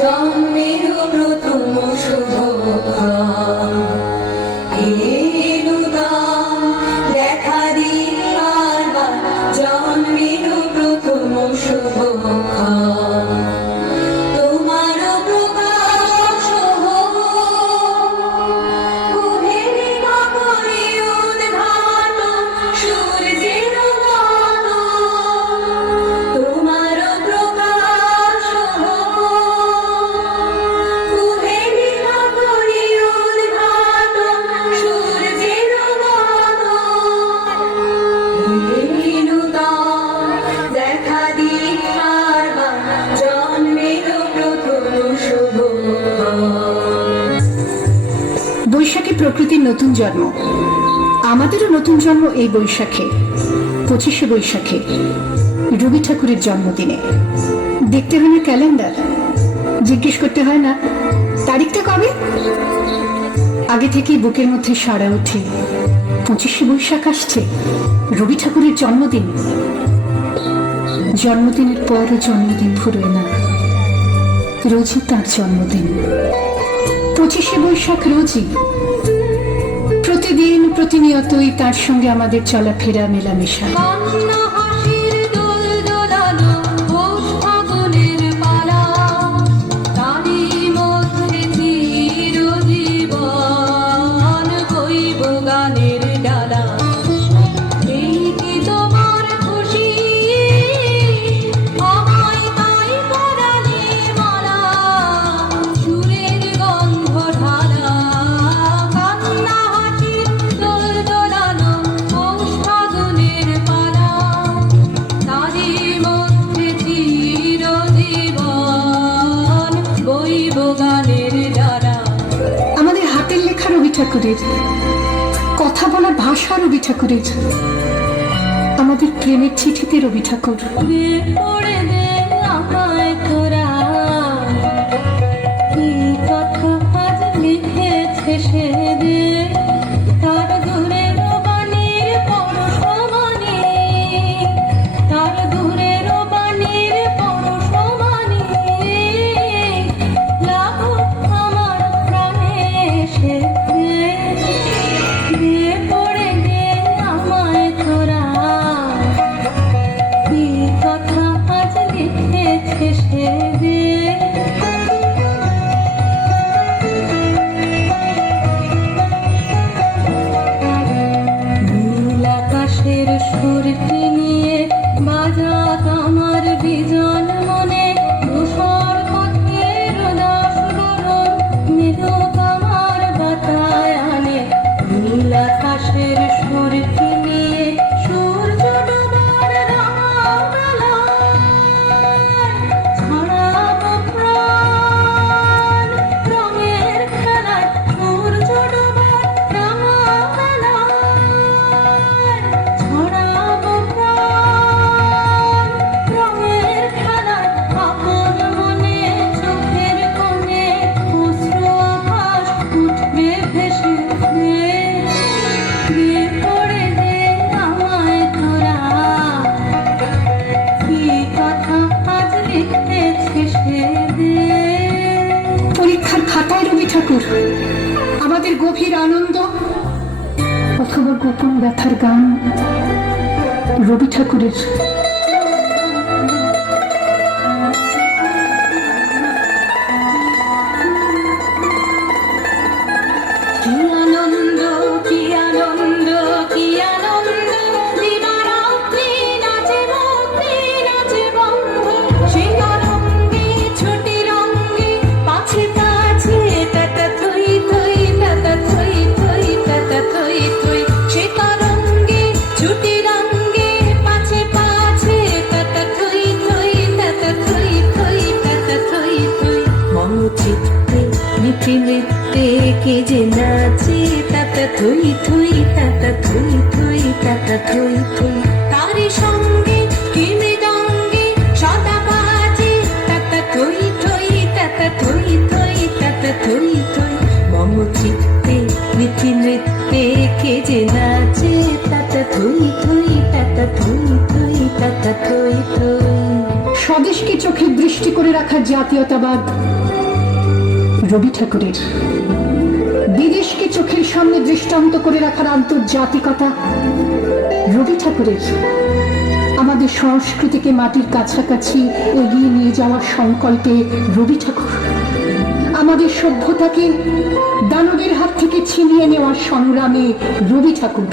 জন্মের প্রথম শুভক্ষণ এলো দাম দেখা দিবার জন্মের প্রথম শুভক্ষণ তোমার প্রকাশ কুহেলি নগরী উদ্ঘাটন সূর্যের গান তোমার প্রকাশ কুহেলি নগরী উদ্ঘাটন সূর্যের গান এলো দাম দেখা দিবার জন্মের প্রথম শুভক্ষণ। বৈশাখী প্রকৃতির নতুন জন্ম, আমাদেরও নতুন জন্ম এই বৈশাখে, 25শে বৈশাখে, রবি ঠাকুরের জন্মদিনে। দেখতে হয় না ক্যালেন্ডার, জিজ্ঞেস করতে হয় না তারিখটা কবে, আগে থেকেই বুকের মধ্যে সাড়া ওঠে 25শে বৈশাখ আসছে, রবি ঠাকুরের জন্মদিন। জন্মদিনের পরও জন্মদিন ফুরোয় না, রোজই তার জন্মদিন। 25শে বৈশাখ রোজই, প্রতিদিন প্রতিনিয়তই তার সঙ্গে আমাদের চলাফেরা মেলামেশা। কান্না হাসির দোল দোলানো পৌষ ফাগুনের পালা, তারই মধ্যে চিরজীবন বইব গানের ডালা। এই কি তোমার খুশি, আমায় তাই পরালে মালা, সুরের গন্ধ ঢালা। কান্না হাসির দোল দোলানো পৌষ ফাগুনের পালা, তারই মধ্যে চিরজীবন বইব গানের ডালা। আমাদের হাতের লেখা রবি ঠাকুরের, কথা বলার ভাষা রবি ঠাকুরের, আমাদের প্রেমের চিঠিতে রবি ঠাকুর। দে পড়ে দে আমায় তোরা, কি কথা আজ লিখেছে সে দে, তার দূরের বাণীর পরশমণি, তার দূরের বাণীর পরশমণি, লাগো আমার প্রাণে সে দে। দে পড়ে দে আমায় তোরা, কি কথা আজ লিখেছে সে দে। নীল আকাশের সুরটি নিয়ে বাজাত আমার বিজন মনে, ধূসর পথের দাস গরম মেঘক আমার বাতায়নে। নীল আকাশের সুরটি নিয়ে সূর্য ডোবার রাঙাবেলায় ছড়াবো প্রাণ রঙের খেলায়। সূর্য ডোবার রাঙাবেলায় ছড়াবো প্রাণ রঙের খেলায়। আপন মনে চোখের কোণে অশ্রু আভাস উঠবে ভেসে। দে দে পড়ে দে আমায় তোরা, কি কথা আজ লিখেছে সে দে। পরীক্ষার খাতায় রবি ঠাকুর, আমাদের গভীর আনন্দ অথবা গোপন ব্যথার গান রবি ঠাকুরের। কি আনন্দ কি আনন্দ কি আনন্দ, দিবারাত্রি নাচে ভক্তি নাচে বন্ধ। শিকারঙ্গি ছুটি রঙ্গি পাছে পাছে তাতা থই থই তাতা থই থই তাতা থই থই। শিকারঙ্গি ছুটি রঙ্গি পাছে পাছে তাতা থই থই তাতা থই থই তাতা থই থই। মম চিত্তে নিচে নৃত্যে কে যে নাচে, তাতা থই থই তাতা থই থই তাতা থই থই। তারি সঙ্গে কি মৃদঙ্গে সদা বাজে, তাতা থই থই তাতা থই থই তাতা থই থই। মম চিত্তে নিচে নৃত্যে কে যে নাচে, তাতা থই থই তাতা থই থই তাতা থই থই। স্বদেশকে চোখের দৃষ্টি করে রাখা জাতীয়তাবাদ রবি ঠাকুরের, বিদেশকে চোখের সামনে দৃষ্টান্ত করে রাখার আন্তর্জাতিকতা রবি ঠাকুরের, আমাদের সংস্কৃতিকে মাটির কাছাকাছি এগিয়ে নিয়ে যাওয়ার সংকল্পে রবি ঠাকুর, আমাদের সভ্যতাকে দানবের হাত থেকে ছিনিয়ে নেওয়ার সংগ্রামে রবি ঠাকুর।